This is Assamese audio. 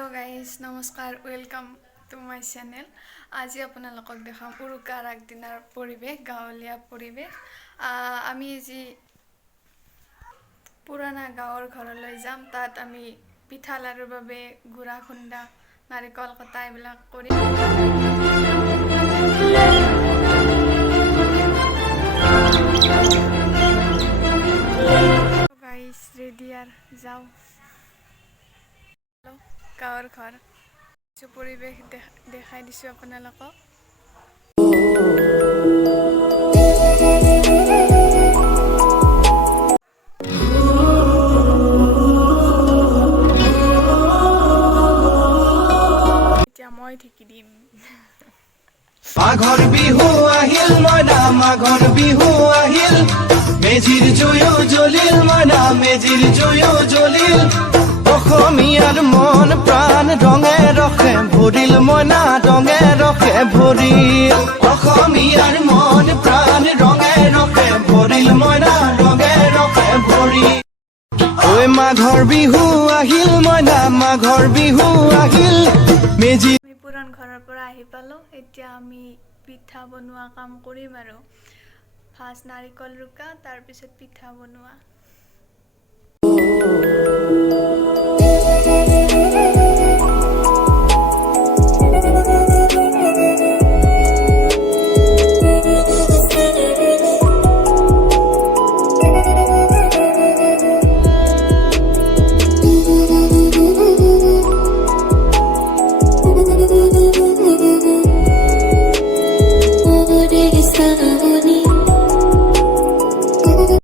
हेलो गाइस नमस्कार वेलकम टू माय चैनल। आज আপোনালোকক দেখাম উৰুকাৰ আগদিনাৰ পৰিৱেশ গাঁৱলীয়া পৰিৱেশ। আমি যি পুৰণা গাঁৱৰ ঘৰলৈ যাম তাত আমি পিঠা লাৰুৰ বাবে গুড়া খুন্দা নাৰিকল কটা এইবিলাক কৰি গাইস ৰেডি আৰ যাও গাঁৱৰ ঘৰ পৰিৱেশ দেখাই দিছো আপোনালোকক। এতিয়া মই ঠিকি দিম। মাঘৰ বিহু আহিল মইনা মাঘৰ বিহু আহিল মেজিৰ জুয়ো জ্বলিল মইনা মেজিৰ জুয়ো জ্বলিল অসমীয়াৰ মন প্ৰাণ ৰঙে ৰখে ভৰিল মইনা ৰঙে ৰখে ভৰিল অসমীয়াৰ মন প্ৰাণ ৰঙে ৰখে ভৰিল মইনা ৰঙে ৰখে ভৰিল ঐ মাঘৰ বিহু আহিল মইনা মাঘৰ বিহু আহিল মেজি পুৰাণ ঘৰৰ পৰা আহি পালো। এতিয়া আমি পিঠা বনোৱা কাম কৰিম আৰু ফাৰ্ষ্ট নাৰিকল ৰুকা তাৰ পিছত পিঠা বনোৱা।